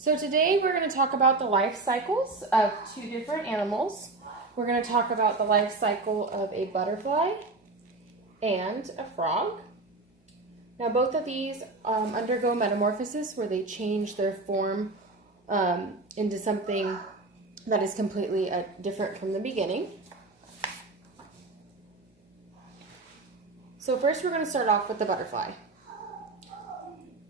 So today we're going to talk about the life cycles of two different animals. We're going to talk about the life cycle of a butterfly and a frog. Now both of these undergo metamorphosis where they change their form into something that is completely different from the beginning. So first we're going to start off with the butterfly.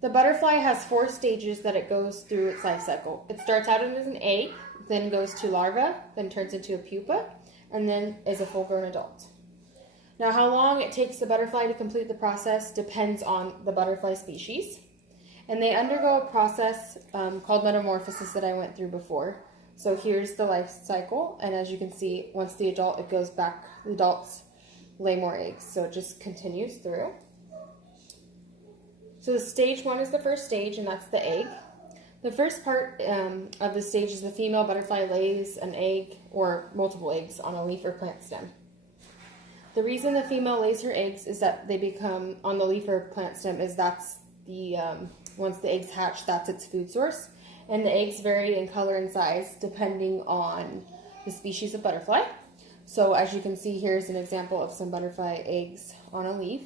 The butterfly has 4 stages that it goes through its life cycle. It starts out as an egg, then goes to larva, then turns into a pupa, and then is a full-grown adult. Now how long it takes the butterfly to complete the process depends on the butterfly species. And they undergo a process called metamorphosis that I went through before. So here's the life cycle, and as you can see, once the adult, it goes back, the adults lay more eggs, so it just continues through. So the stage 1 is the first stage, and that's the egg. The first part of the stage is the female butterfly lays an egg or multiple eggs on a leaf or plant stem. The reason the female lays her eggs is that they become, on the leaf or plant stem, is that's the, once the eggs hatch, that's its food source. And the eggs vary in color and size depending on the species of butterfly. So as you can see, here's an example of some butterfly eggs on a leaf.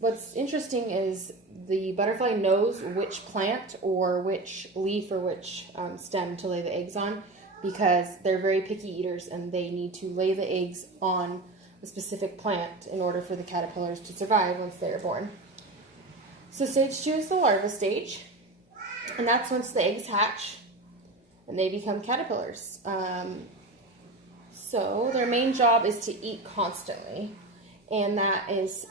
What's interesting is the butterfly knows which plant or which leaf or which stem to lay the eggs on because they're very picky eaters and they need to lay the eggs on a specific plant in order for the caterpillars to survive once they are born. So stage 2 is the larva stage, and that's once the eggs hatch and they become caterpillars. So their main job is to eat constantly, and that is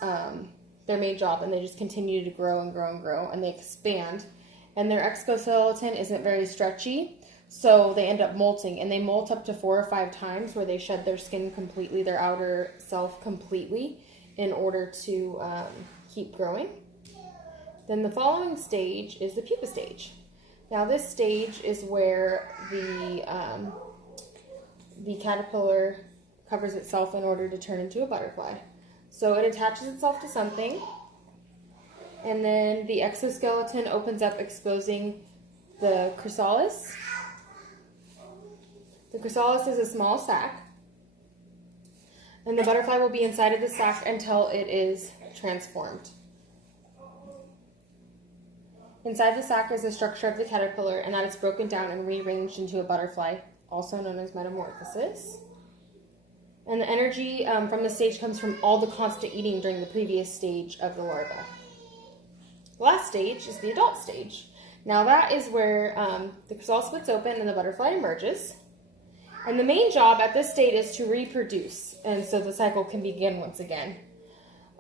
their main job, and they just continue to grow and grow and grow, and they expand. And their exoskeleton isn't very stretchy, so they end up molting, and they molt up to 4 or 5 times where they shed their skin completely, their outer self completely, in order to keep growing. Then the following stage is the pupa stage. Now this stage is where the caterpillar covers itself in order to turn into a butterfly. So it attaches itself to something, and then the exoskeleton opens up, exposing the chrysalis. The chrysalis is a small sac, and the butterfly will be inside of the sac until it is transformed. Inside the sac is the structure of the caterpillar, and that is broken down and rearranged into a butterfly, also known as metamorphosis. And the energy from the stage comes from all the constant eating during the previous stage of the larva. The last stage is the adult stage. Now that is where the chrysalis splits open and the butterfly emerges. And the main job at this stage is to reproduce, and so the cycle can begin once again.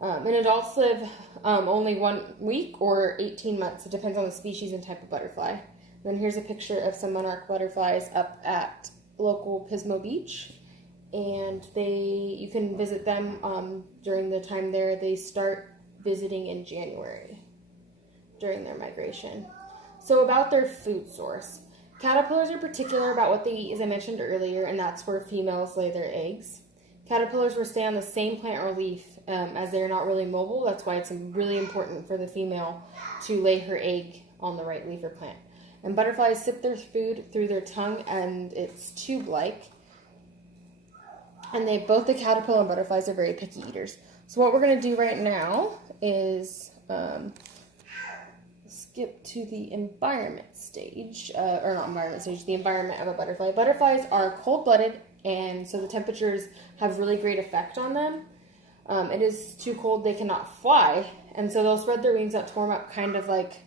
And adults live only 1 week or 18 months. It depends on the species and type of butterfly. And then here's a picture of some monarch butterflies up at local Pismo Beach. And you can visit them during the time there. They start visiting in January during their migration. So about their food source. Caterpillars are particular about what they eat, as I mentioned earlier, and that's where females lay their eggs. Caterpillars will stay on the same plant or leaf as they're not really mobile. That's why it's really important for the female to lay her egg on the right leaf or plant. And butterflies sip their food through their tongue, and it's tube-like. And both the caterpillar and butterflies are very picky eaters. So what we're going to do right now is skip to the environment stage, or not environment stage, the environment of a butterfly. Butterflies are cold-blooded, and so the temperatures have really great effect on them. It is too cold, they cannot fly, and so they'll spread their wings out to warm up, kind of like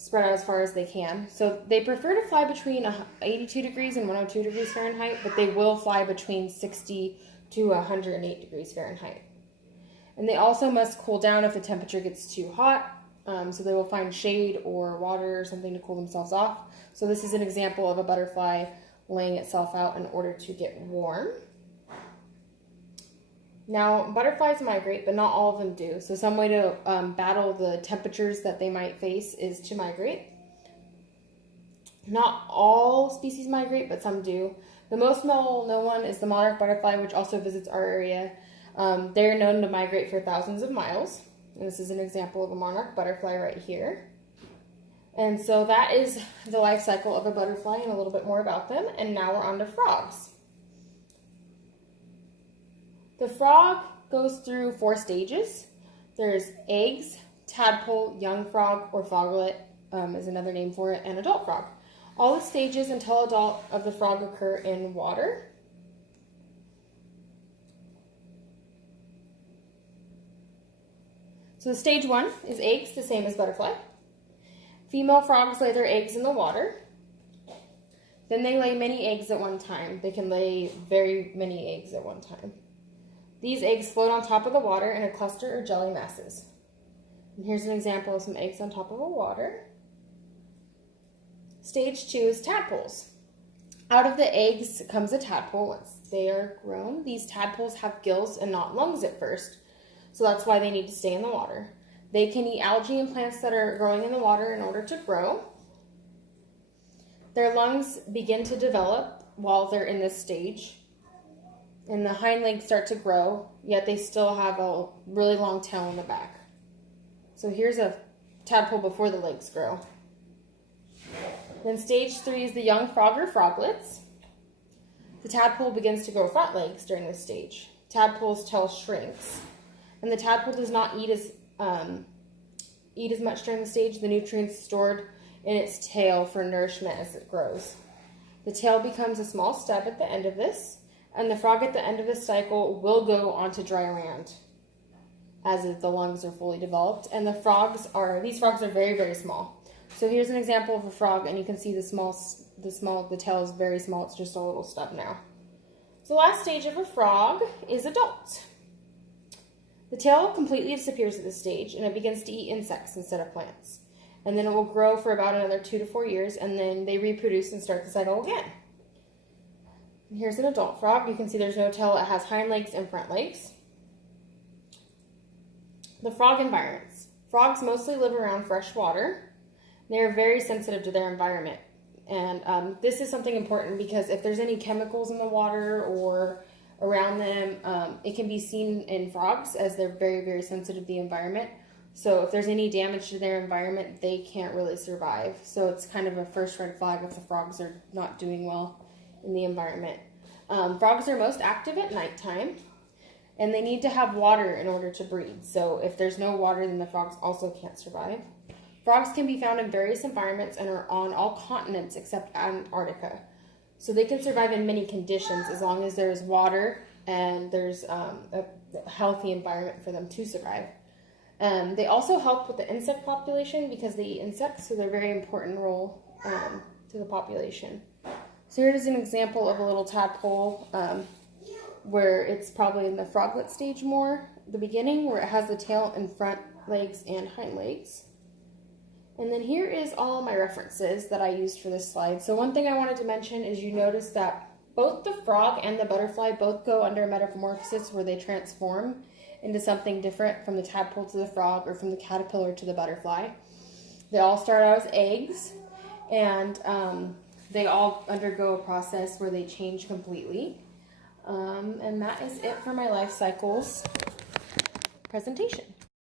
spread out as far as they can. So they prefer to fly between 82 degrees and 102 degrees Fahrenheit, but they will fly between 60 to 108 degrees Fahrenheit. And they also must cool down if the temperature gets too hot, so they will find shade or water or something to cool themselves off. So this is an example of a butterfly laying itself out in order to get warm. Now, butterflies migrate, but not all of them do. So some way to battle the temperatures that they might face is to migrate. Not all species migrate, but some do. The most well-known one is the monarch butterfly, which also visits our area. They're known to migrate for thousands of miles. And this is an example of a monarch butterfly right here. And so that is the life cycle of a butterfly and a little bit more about them. And now we're on to frogs. The frog goes through 4 stages. There's eggs, tadpole, young frog, or froglet is another name for it, and adult frog. All the stages until adult of the frog occur in water. So stage 1 is eggs, the same as butterfly. Female frogs lay their eggs in the water. Then they lay many eggs at one time. They can lay very many eggs at one time. These eggs float on top of the water in a cluster or jelly masses. And here's an example of some eggs on top of the water. Stage 2 is tadpoles. Out of the eggs comes a tadpole. Once they are grown, these tadpoles have gills and not lungs at first. So that's why they need to stay in the water. They can eat algae and plants that are growing in the water in order to grow. Their lungs begin to develop while they're in this stage. And the hind legs start to grow, yet they still have a really long tail in the back. So here's a tadpole before the legs grow. Then stage 3 is the young frog or froglets. The tadpole begins to grow front legs during this stage. Tadpole's tail shrinks. And the tadpole does not eat as much during the stage. The nutrients stored in its tail for nourishment as it grows. The tail becomes a small stub at the end of this, and the frog at the end of this cycle will go onto dry land as the lungs are fully developed. And these frogs are very, very small. So here's an example of a frog, and you can see the tail is very small. It's just a little stub now. So the last stage of a frog is adult. The tail completely disappears at this stage, and it begins to eat insects instead of plants. And then it will grow for about another 2 to 4 years, and then they reproduce and start the cycle again. And here's an adult frog. You can see there's no tail. It has hind legs and front legs. The frog environments. Frogs mostly live around fresh water. They are very sensitive to their environment. And this is something important because if there's any chemicals in the water or around them, it can be seen in frogs as they're very, very sensitive to the environment. So if there's any damage to their environment, they can't really survive. So it's kind of a first red flag if the frogs are not doing well in the environment. Frogs are most active at nighttime, and they need to have water in order to breed. So if there's no water, then the frogs also can't survive. Frogs can be found in various environments and are on all continents except Antarctica. So they can survive in many conditions as long as there's water and there's a healthy environment for them to survive. They also help with the insect population because they eat insects, so they're a very important role to the population. So here is an example of a little tadpole where it's probably in the froglet stage more, the beginning, where it has the tail and front legs and hind legs. And then here is all my references that I used for this slide. So one thing I wanted to mention is you notice that both the frog and the butterfly both go under metamorphosis where they transform into something different from the tadpole to the frog or from the caterpillar to the butterfly. They all start out as eggs, and they all undergo a process where they change completely. And that is it for my life cycles presentation.